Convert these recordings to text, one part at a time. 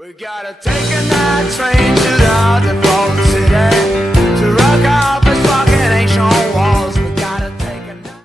We gotta take a night train to the default city to rock up its fucking ancient walls. We gotta take a night.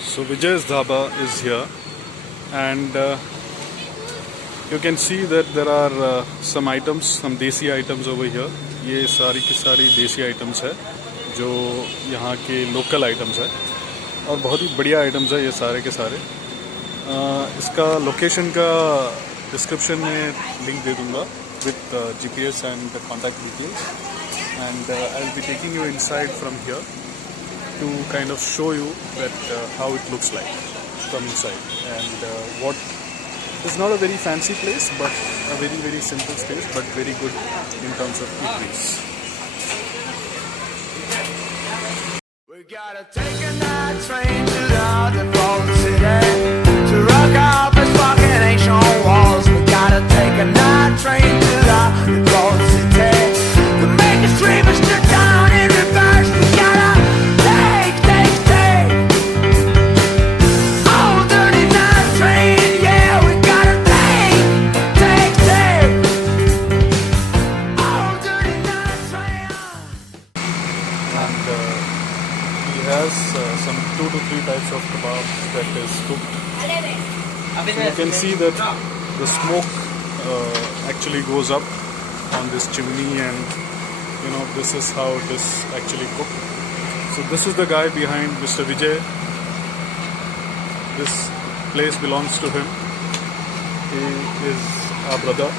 So Vijay's Dhaba is here, and you can see that there are some items, some desi items over here. ये सारी की सारी देसी items है जो यहाँ के local items है और बहुत ही बढ़िया आइटम्स है ये सारे के सारे. इसका लोकेशन का डिस्क्रिप्शन में लिंक दे दूँगा with GPS and contact details, and I will be taking you inside from here to kind of show you that how it looks like from inside, and what is not a very fancy place but a very simple space, but very good in terms of eateries. We gotta take a night train to the default city to rock up its fucking ancient walls. We gotta take a night train to the default city to make us dream us to down in reverse. We gotta some 2 to 3 types of kebab that is cooked. So you can see that the smoke actually goes up on this chimney, and this is how it is actually cooked. So this is the guy behind Mr. Vijay. This place belongs to him. He is our brother.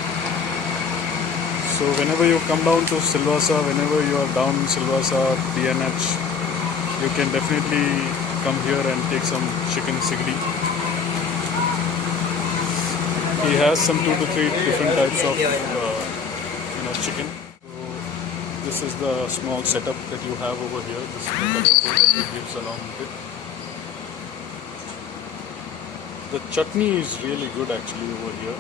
So whenever you come down to Silvassa, whenever you are down in Silvassa, DNH, you can definitely come here and take some chicken sigdi. He has some 2 to 3 different types of chicken. So this is the small setup that you have over here. This is the cup that he gives along with it. The chutney is really good actually over here.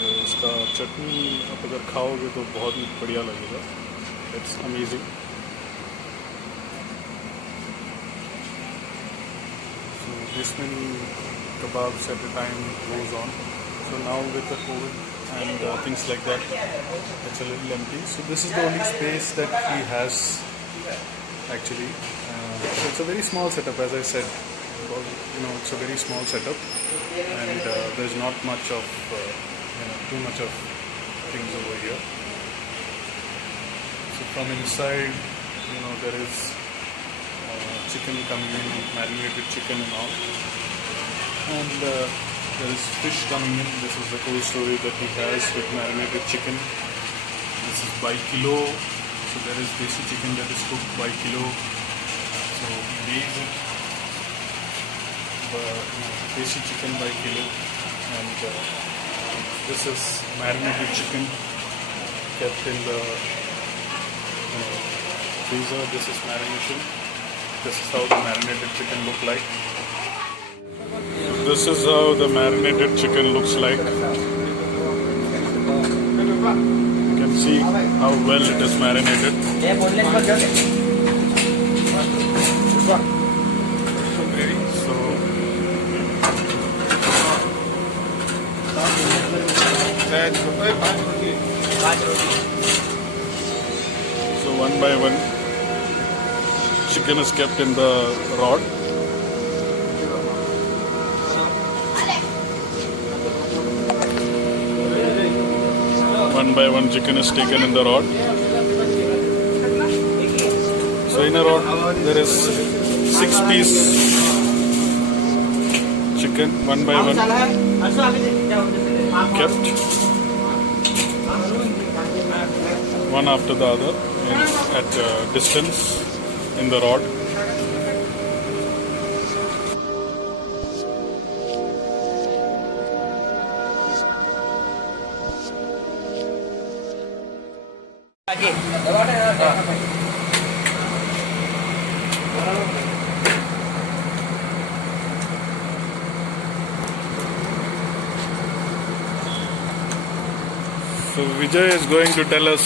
इसका चटनी आप अगर खाओगे तो बहुत ही बढ़िया लगेगा. It's amazing. So this many kebabs at a time goes on. So now with the COVID and things like that, it's a little empty. So this is the only space that he has actually. So it's a very small setup, as I said. It's a very small setup, and there's not much of too much of things over here. So from inside, there is chicken coming in, marinated chicken and all, and there is fish coming in. This is the cold story that he has with marinated chicken. This is by kilo, so there is desi chicken that is cooked by kilo. So he weighs it, desi chicken by kilo, and this is marinated chicken kept in the freezer. This is marination. This is how the marinated chicken look like. This is how the marinated chicken looks like. You can see how well it is marinated. So one by one, chicken is kept in the rod. One by one, chicken is taken in the rod. So in a rod, there is 6-piece chicken, one by one, kept one after the other at distance in the rod. So Vijay is going to tell us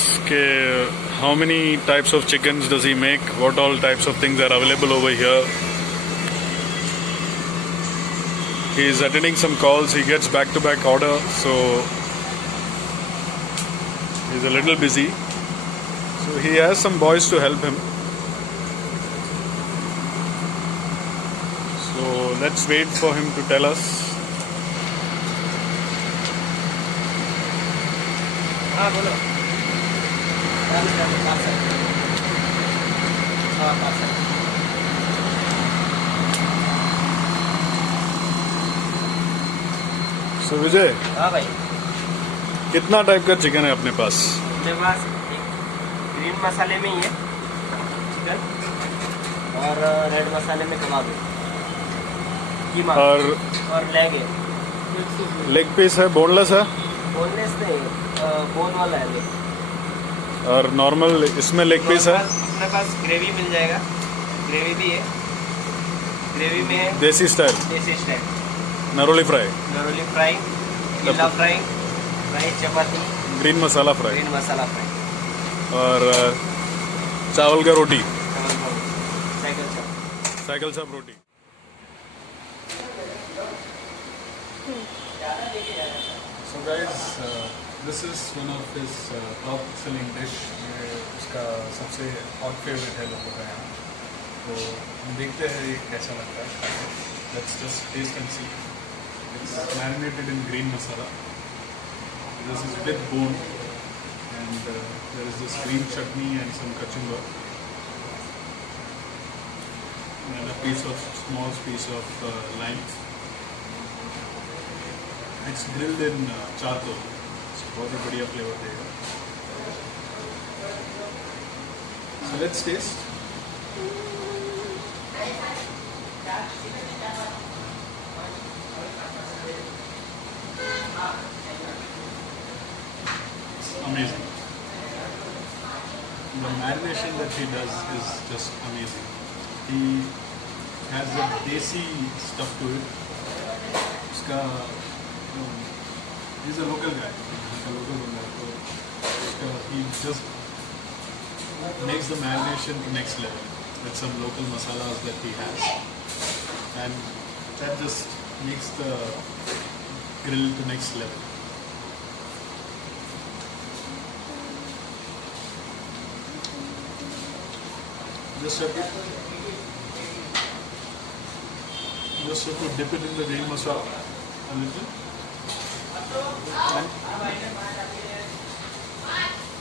how many types of chickens does he make, what all types of things are available over here. He is attending some calls. He gets back-to-back order, so he's a little busy. So he has some boys to help him. So let's wait for him to tell us. हाँ बोलो। So विजय, हाँ भाई, कितना type का chicken है अपने पास? मेरे पास एक ग्रीन मसाले में ही है चिकन, और रेड मसाले में कबाब है, कीमा और लेग है। लेग पीस है, बोनलेस है बोनलेस नहीं, बोन वाला है लेग। और नॉर्मल इसमें लेग पीस है। अपने पास ग्रेवी मिल जाएगा, ग्रेवी भी है, ग्रेवी में है देसी स्टाइल, नरोली फ्राई, नीला फ्राई, राइस चपाती, ग्रीन मसाला फ्राई और चावल का रोटी, साइकिल चाप रोटी। So guys, this is one of his top selling dish. ये उसका सबसे hot favorite है लोगों का यहाँ। तो हम देखते हैं ये कैसा लगता है। Let's just taste and see. It's marinated in green masala. This is with bone, and there is this green chutney and some kachumber, and a small piece of lime. It's grilled in charcoal. बहुत ही बढ़िया flavour देगा। So let's taste. It's amazing. The marination that he does is just amazing. He has a desi stuff to it. उसका he's a local guy. He's a local banda. So he just makes the marination to next level with some local masalas that he has, and that just makes the grill to next level. Just have to dip it in the green masala a little. And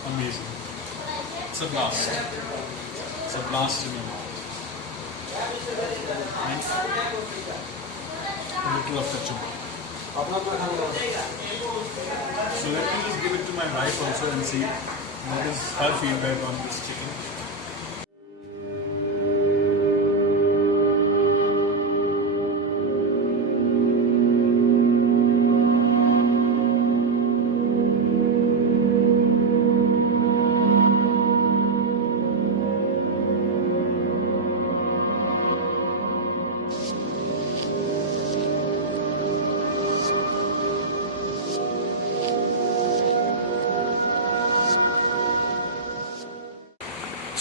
amazing. It's a blast. It's a blast in your mouth. And a little of kachumber. So let me just give it to my wife also and see what is her feedback on this chicken.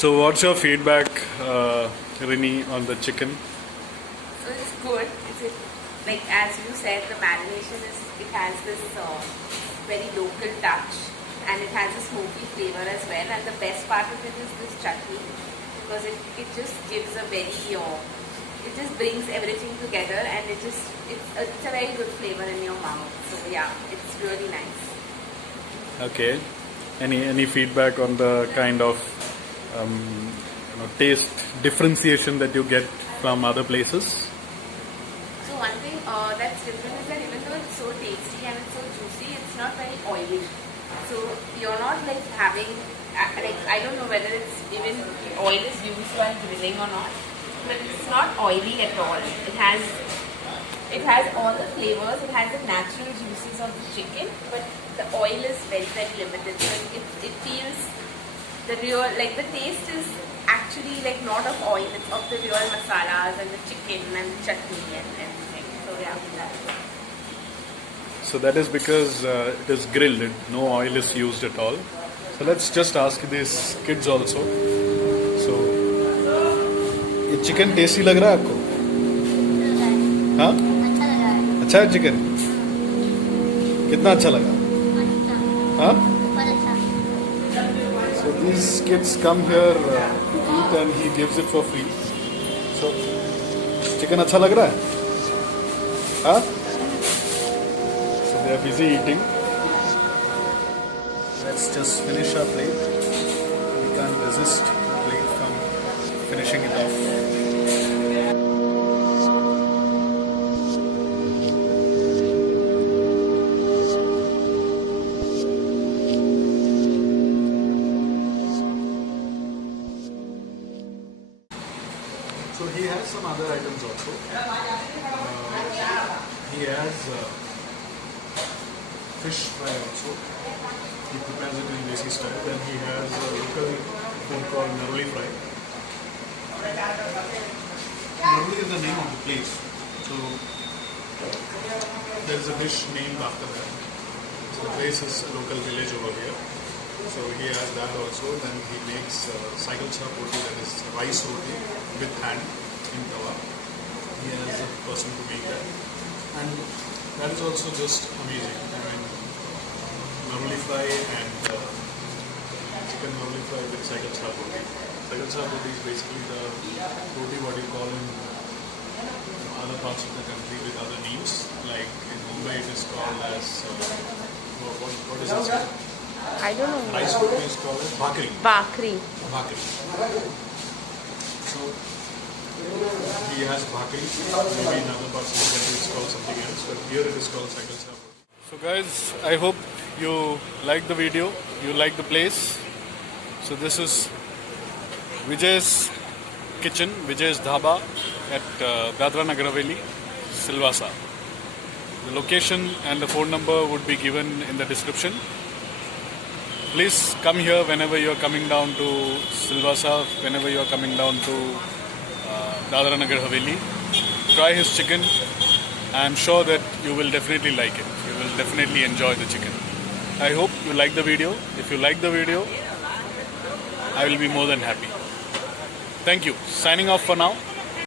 So what's your feedback, Rini, on the chicken? So it's good. It's like as you said, the marination it has this very local touch, and it has a smoky flavor as well. And the best part of it is this chutney, because it just gives a very it just brings everything together, and it's a very good flavor in your mouth. So yeah, it's really nice. Okay. Any feedback on the kind of taste differentiation that you get from other places? So one thing that's different is that even though it's so tasty and it's so juicy, it's not very oily. So you're not like having I don't know whether it's even oil is used while grilling or not, but it's not oily at all. It has all the flavors. It has the natural juices of the chicken, but the oil is very limited. So it feels the taste is actually like not of oil, it's of the real masalas and the chicken and the chutney and everything. So yeah, So that is because it is grilled, no oil is used at all. So let's just ask these kids also. So, ये chicken tasty लग रहा है आपको? हाँ? अच्छा है chicken? कितना अच्छा लगा? हाँ? So these kids come here to eat and he gives it for free. So chicken अच्छा लग रहा है? हाँ? So they are busy eating. Let's just finish our plate. We can't resist the plate from finishing it off. So he has some other items also. He has fish fry also. He prepares it in Desi style. Then he has a local food called Naroli fry. Naroli is the name of the place. So there is a dish named after that. So the place is a local village over here. So he has that also. Then he makes cycle chop roti, that is rice roti with hand in tawa. He has a person to make that. And that is also just amazing. I mean, Naroli fry and chicken naroli fry with cycle chop roti. Cycle chop roti is basically the roti what you call in other parts of the country with other names. Like in Mumbai it is called as, what is it? I don't know. Rice roti is called as bhakri. Bakri. Bhakri. So he has bhakri. Maybe in other parts of the country it's called something else, but here it is called cycle chop. So guys, I hope you like the video, you like the place. So this is Vijay's kitchen, Vijay's dhaba at Dadra Nagar Haveli, Silvassa. The location and the phone number would be given in the description. Please come here whenever you are coming down to Silvassa, whenever you are coming down to Dadra Nagar Haveli. Try his chicken. I am sure that you will definitely like it. You will definitely enjoy the chicken. I hope you like the video. If you like the video, I will be more than happy. Thank you. Signing off for now.